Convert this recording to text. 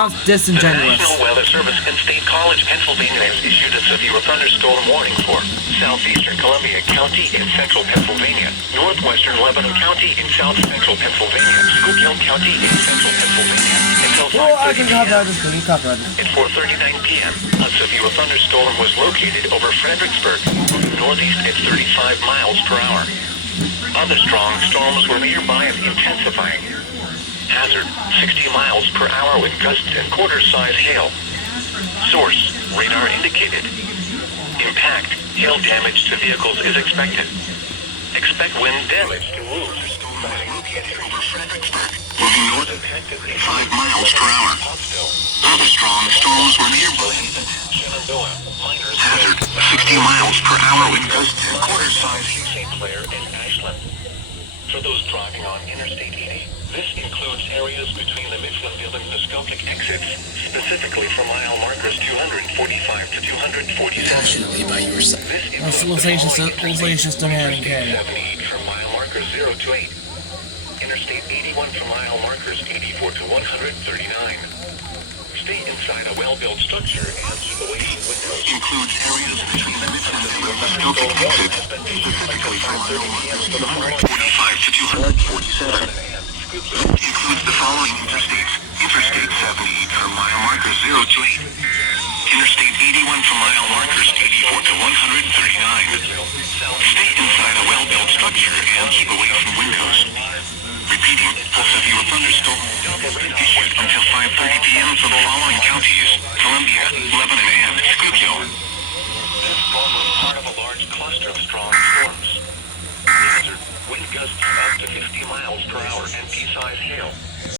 sounds The disingenuous. National Weather Service in State College, Pennsylvania has issued a severe thunderstorm warning for southeastern Columbia County in central Pennsylvania, northwestern Lebanon County in south central Pennsylvania, Schuylkill County in central Pennsylvania, until 5:30 p.m. At 4:39 p.m., a severe thunderstorm was located over Fredericksburg, northeast at 35 miles per hour. Other strong storms were nearby and intensifying. Hazard, 60 miles per hour with gusts and quarter-size hail. Source, radar indicated. Impact, hail damage to vehicles is expected. Expect wind damage to roofs. Over Fredericksburg, moving north at 5 miles per hour. Other strong storms were nearby. Hazard, 60 miles per hour with gusts and quarter-size hail. St. Clair and Ashland. For those driving on Interstate 80, this includes areas between the Mifflinville and Muskoka exits, specifically from mile markers 245 to 247. This Looks like it's just WNNK. 78 from mile markers 0 to 8. Interstate 81 from mile markers 84 to 139. Stay inside a well-built structure and keep away from windows. Includes areas between the Mifflinville and Muskoka exits, specifically from mile markers 245 to 247. Includes the following interstates. Interstate 78 from mile markers 0 to 8. Interstate 81 from mile markers 84 to 139. Stay inside a well-built structure and keep away from windows. Repeating, a severe thunderstorm issued until 5:30 p.m. for the following counties: Columbia, Lebanon, and Schuylkill. This storm was part of a large cluster of strong storms. Hazard, wind gusts up to 50 miles per hour and pea-sized hail.